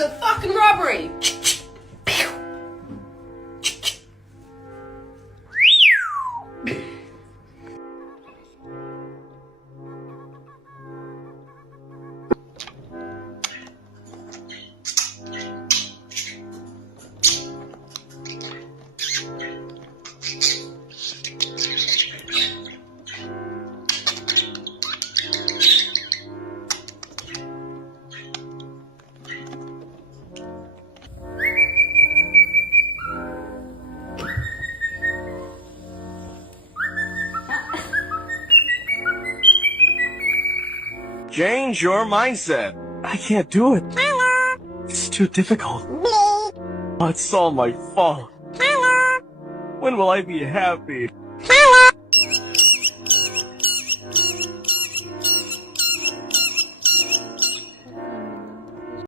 a fucking robbery! Change your mindset. I can't do it. It's too difficult. Oh, it's all my fault. When will I be happy?